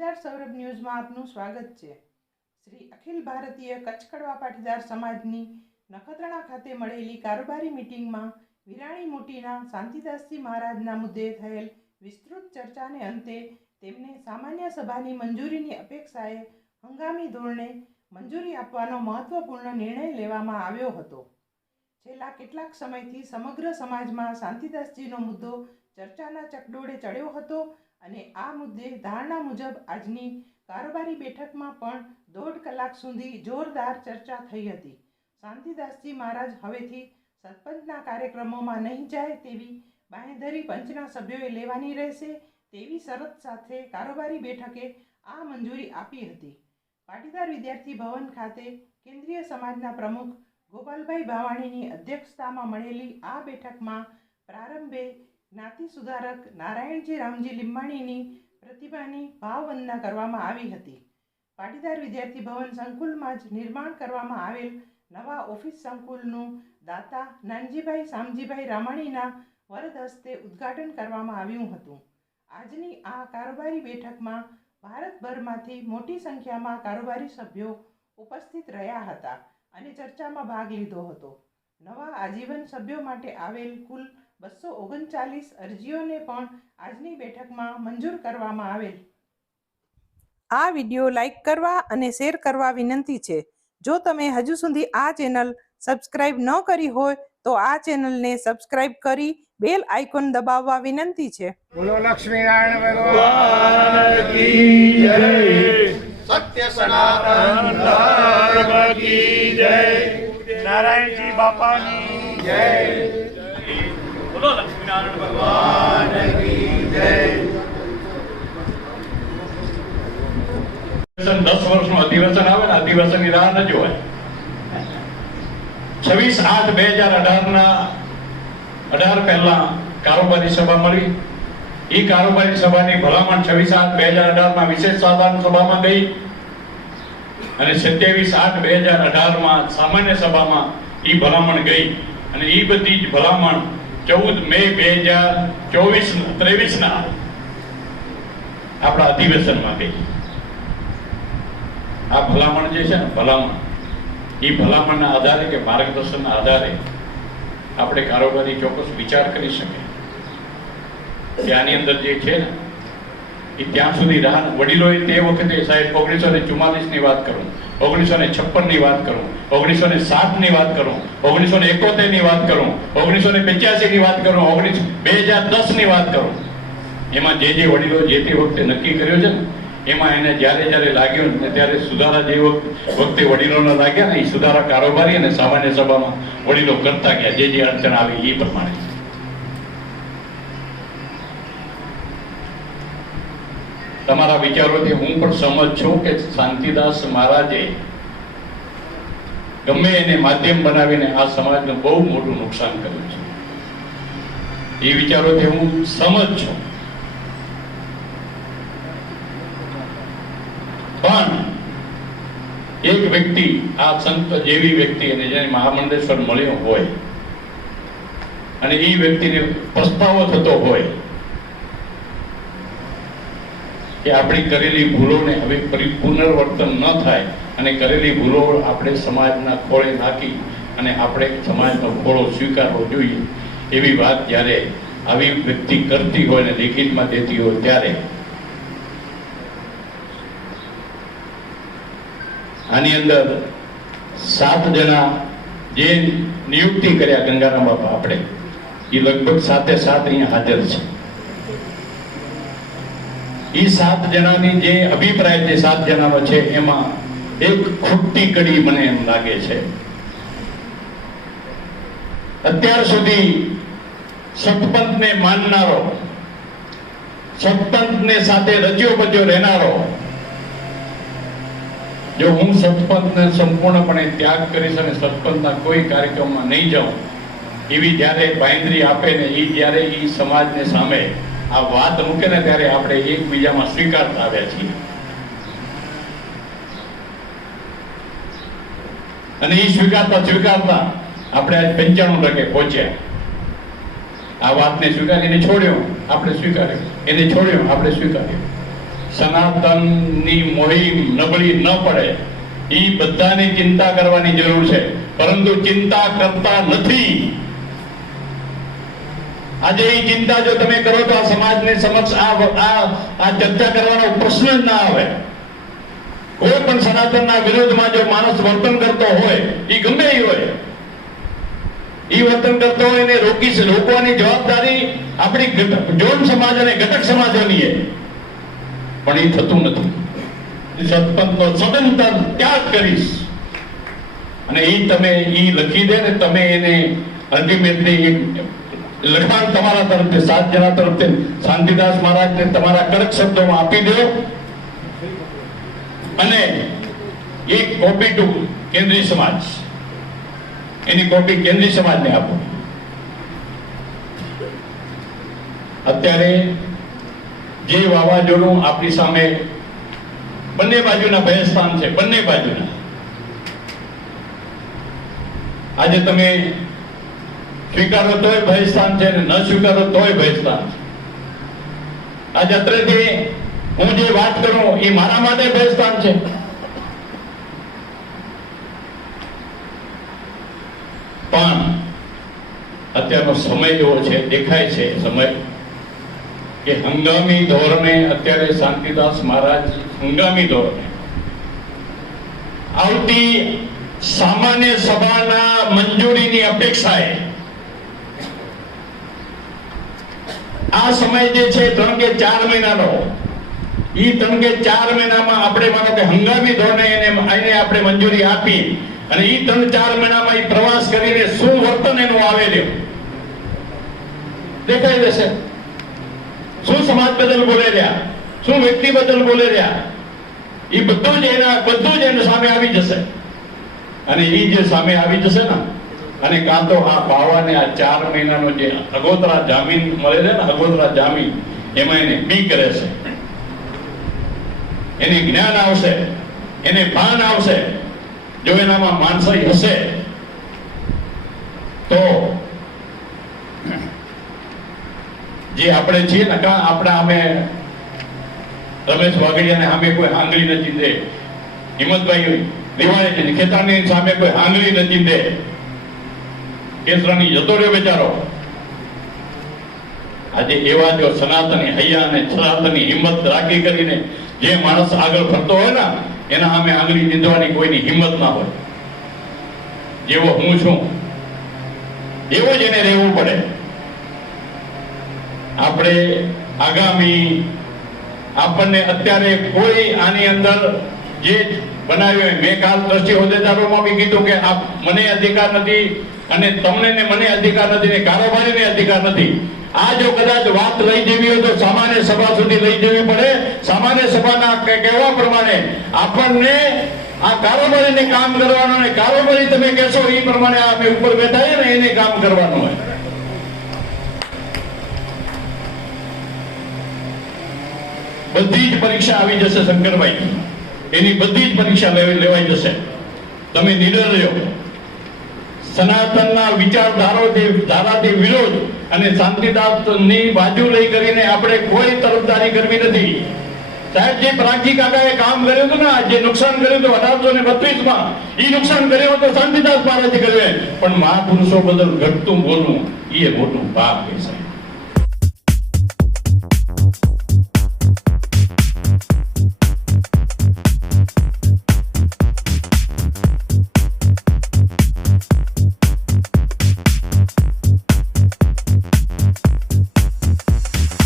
પાટીદાર સૌરભ ન્યૂઝમાં આપનું સ્વાગત છે. શ્રી અખિલ ભારતીય કચ્છ કડવા પાટીદાર સમાજની નખત્રાણા ખાતે મળેલી કારોબારી મિટિંગમાં વિરાણી મોટીના શાંતિદાસજી મહારાજના મુદ્દે થયેલ વિસ્તૃત ચર્ચાને અંતે તેમને સામાન્ય સભાની મંજૂરીની અપેક્ષાએ હંગામી ધોરણે મંજૂરી આપવાનો મહત્વપૂર્ણ નિર્ણય લેવામાં આવ્યો હતો. છેલ્લા કેટલાક સમયથી સમગ્ર સમાજમાં શાંતિદાસજીનો મુદ્દો ચર્ચાના ચકડોળે ચડ્યો હતો અને આ મુદ્દે ધારણા મુજબ આજની કારોબારી બેઠકમાં પણ દોઢ કલાક સુધી જોરદાર ચર્ચા થઈ હતી. શાંતિદાસજી મહારાજ હવેથી સરપંચના કાર્યક્રમોમાં નહીં જાય તેવી બાંહેધરી પંચના સભ્યોએ લેવાની રહેશે તેવી શરત સાથે કારોબારી બેઠકે આ મંજૂરી આપી હતી. પાટીદાર વિદ્યાર્થી ભવન ખાતે કેન્દ્રીય સમાજના પ્રમુખ ગોપાલભાઈ ભાવાણીની અધ્યક્ષતામાં મળેલી આ બેઠકમાં પ્રારંભે જ્ઞાતિ સુધારક નારાયણજી રામજી લીંબાણીની પ્રતિભાની ભાવવંદના કરવામાં આવી હતી. પાટીદાર વિદ્યાર્થી ભવન સંકુલમાં જ નિર્માણ કરવામાં આવેલ નવા ઓફિસ સંકુલનું દાતા નાનજીભાઈ સામજીભાઈ રામાણીના વરદ હસ્તે ઉદ્ઘાટન કરવામાં આવ્યું હતું. આજની આ કારોબારી બેઠકમાં ભારતભરમાંથી મોટી સંખ્યામાં કારોબારી સભ્યો ઉપસ્થિત રહ્યા હતા અને ચર્ચામાં ભાગ લીધો હતો. નવા આજીવન સભ્યો માટે આવેલ કુલ બસો ઓગણચાલીસ અરજીઓને પણ આજની બેઠકમાં મંજૂર કરવામાં આવેલ. આ વીડિયો લાઇક કરવા અને શેર કરવા વિનંતી છે. જો તમે હજુ સુધી આ ચેનલ સબસ્ક્રાઇબ ન કરી હોય તો આ ચેનલને સબસ્ક્રાઇબ કરી બેલ આઇકોન દબાવવા વિનંતી છે. બોલો લક્ષ્મીનારાયણ ભગવાન કી જય સત્ય સનાતન ધર્મ કી જય. નારાયણજી બાપાની જય. બોલો, લક્ષ્મીનારાયણ ભગવાન. દસ વર્ષનું અધિવેશન આવે ને અધિવેશનની રાહ ન જોવાય. છવ્વીસ આઠ બે હજાર અઢાર ના અઢાર પહેલા કારોબારી સભા મળી. એ કારોબારી સભાની ભલામણ છવ્વીસ આઠ બે હજાર અઢારમાં વિશેષ સાધારણ સભામાં ગઈ. અને સત્યાવીસ આઠ બે હજાર અઢારમાં સામાન્ય સભામાં એ ભલામણ ગઈ. અને એ બધી જ ભલામણ ચૌદ મે બે હજાર ચોવીસ ત્રેવીસ ના આપણા અધિવેશનમાં ગઈ આ ભલામણ જે છે ને, ભલામણ, એ ભલામણના આધારે કે માર્ગદર્શનના આધારે આપણે કારોબારી ચોક્કસ વિચાર કરી શકીએ. કે આની અંદર જે છે ને એ ત્યાં સુધી રાહ વડીલોએ તે વખતે સાહેબ ઓગણીસો ને ચુમ્માલીસની વાત કરું, ઓગણીસો ને છપ્પનની વાત કરું, ઓગણીસો ને સાતની વાત કરું, ઓગણીસો ને એકોતેરની વાત કરું, ઓગણીસો ને પંચ્યાસીની વાત કરું, ઓગણીસ, બે હજાર દસની વાત કરું. એમાં જે જે વડીલો જે તે વખતે નક્કી કર્યો છે ને, એમાં એને જ્યારે જ્યારે લાગ્યો ને ત્યારે સુધારા જે વખ- વખતે વડીલોને લાગ્યા ને, એ સુધારા કારોબારી અને સામાન્ય સભામાં વડીલો કરતા ગયા, જે જે અડચણ આવી એ પ્રમાણે. તમારા વિચારોથી હું પણ સહમત છું કે શાંતિદાસ મહારાજે ગમે એને માધ્યમ બનાવીને આ સમાજનું બહુ મોટું નુકસાન કર્યું છે. એ વિચારોથી હું સમજ છું. પણ એક વ્યક્તિ, આ સંત જેવી વ્યક્તિ અને જેને મહામંડેશ્વર મળ્યો હોય અને એ વ્યક્તિને પસ્તાવો થતો હોય કે આપણી કરેલી ભૂલોને હવે પુનર્વર્તન ન થાય અને કરેલી ભૂલો આપણે સમાજના ખોળે નાખી અને આપણે સમાજનો ખોળો સ્વીકારવો જોઈએ. એવી વાત જ્યારે આવી વ્યક્તિ કરતી હોય અને લેખિતમાં દેતી હોય ત્યારે. આની અંદર સાત જણા જે નિયુક્તિ કર્યા ગંગારામ બાપા આપણે, એ લગભગ સાતે સાત અહીંયા હાજર છે. એ સાત જણાની જે અભિપ્રાય જે સાત જણાનો છે, એમાં એક ખુટ્ટી કડી મને એમ લાગે છે. અત્યાર સુધી સતપંથને માનનારો, સતપંથને સાથે રજ્યો બચ્યો રહેનારો, જો હું સતપંથને સંપૂર્ણપણે ત્યાગ કરીશ અને સતપંથના કોઈ કાર્યક્રમમાં નહીં જાઉં, એવી જ્યારે બાંધરી આપે ને એ જ્યારે એ સમાજને સામે આ વાત મૂકે ને ત્યારે આપણે એકબીજામાં સ્વીકારતા આવ્યા છીએ. અને એ સ્વીકારતા સ્વીકારતા આપણે આજ પંચાણું ટકે પહોંચ્યા. આ વાતને સ્વીકારીને છોડ્યો, આપણે સ્વીકાર્યો. એને છોડ્યો, આપણે સ્વીકાર્યો. સનાતનની મોહી નબળી ન પડે. એ બધાની ચિંતા કરવાની જરૂર છે. પરંતુ ચિંતા કરતા નથી. આજે એ ચિંતા જો તમે કરો તો આ સમાજની સમક્ષ આ આ ચર્ચા કરવાનો પ્રશ્ન જ ના આવે. કોઈ પણ સનાતનના વિરોધમાં જો માણસ વર્તન કરતો હોય એ ગમે એ હોય. એ વર્તન કરતો હોય એને રોકી રોકવાની જવાબદારી આપણી જોન સમાજ અને ઘટક સમાજોની છે પણ એ થતું નથી. સતપંથનો સદંતર ત્યાગ કરીશ. અને એ તમે એ લખી દે ને તમે એને અલ્ટિમેટલી લખાણ તમારા તરફથી, સાત જણા તરફથી. શાંતિદાસ મહારાજને તમારા કડક શબ્દોમાં આપી દો અને એક કોપી ટુ કેન્દ્રીય સમાજ. એની કોપી કેન્દ્રીય સમાજને આપો. અત્યારે જે વાવાઝોડું આપણી સામે બંને બાજુના ભયસ્થાન છે, બંને બાજુના. આજે તમે સ્વીકારો તોય ભયસ્થાન છે અને ન સ્વીકારો તોય ભયસ્થાન છે. આજે અત્રેથી હું જે વાત કરું એ મારા માટે ભયસ્થાન છે. પણ અત્યારનો સમય એવો છે, દેખાય છે સમય, કે હંગામી ધોરણે અત્યારે શાંતિદાસ મહારાજ હંગામી ધોરણે આવતી સામાન્ય સભાના મંજૂરીની અપેક્ષાએ આ સમય જે છે ત્રણ કે ચાર મહિનાનો. ઈ ત્રણ કે ચાર મહિનામાં આપણે માનો કે હંગામી ધોરણે એને એને આપણે મંજૂરી આપી અને ઈ ત્રણ ચાર મહિનામાં ઈ પ્રવાસ કરીને શું વર્તન એનું આવે છે દેખાઈ દેશે શું સમાજ બદલ બોલે રહ્યા? શું વ્યક્તિ બદલ બોલે રહ્યા? એ બધું જ એના, બધું જ એને સામે આવી જશે. અને એ જે સામે આવી જશે ને અને કાં તો આ બાવાને આ ચાર મહિનાનો જે અગોતરા જામીન મળે છે ને, અગોતરા જામીન, એમાં એને બીક રહેશે એને જ્ઞાન આવશે, એને ભાન આવશે. જો એનામાં માનસય હશે, તો જે આપણે છીએ ને, કા આપણા અમે રમેશ વાઘડિયાને સામે કોઈ આંગળી નથી દે. હિંમતભાઈ દિવાળી ખેતાની સામે કોઈ આંગળી નથી દે. કેસરાની જતો રહ્યો બેચારો. આજે એવા જો સનાતની હૈયા અને સનાતની હિંમત રાખી કરીને જે માણસ આગળ ફરતો હોય ને, એના સામે આંગળી નીંદવાની કોઈની હિંમત ના હોય. જેવો હું છું, એવો જ એને રહેવું પડે. આપણે આગામી આપણને અત્યારે કોઈ આની અંદર જે બનાવ્યો મેં કાલ ટ્રસ્ટી હોદ્દેદારોમાં બી કીધું કે આ મને અધિકાર નથી અને તમને ને મને અધિકાર નથી ને કારોબારીને અધિકાર નથી. આ જો કદાચ વાત લઈ જવી હોય તો સામાન્ય સભા સુધી લઈ જવી પડે. સામાન્ય સભાના કહેવા પ્રમાણે આપણને આ કારોબારીને કામ કરવાનું ને કારોબારી તમે કહેશો એ પ્રમાણે અમે ઉપર બેઠા ને એને કામ કરવાનું હોય. બધી જ પરીક્ષા આવી જશે શંકરભાઈ. એની બધી જ પરીક્ષા લેવાઈ જશે. તમે નિડર રહ્યો સનાતનના વિચારધારાથી ધારાથી વિરોધ અને શાંતિદાસની બાજુ લઈ કરીને આપણે કોઈ તરફદારી કરવી નથી. સાહેબ, જે પ્રાચી કાકાએ કામ કર્યું હતું ને જે નુકસાન કર્યું હતું અઢારસો ને બત્રીસમાં એ નુકસાન કર્યું હતો શાંતિદાસ મારાથી કર્યું પણ મહાપુરુષો બદલ ઘટતું બોલવું એ મોટું પાપ છે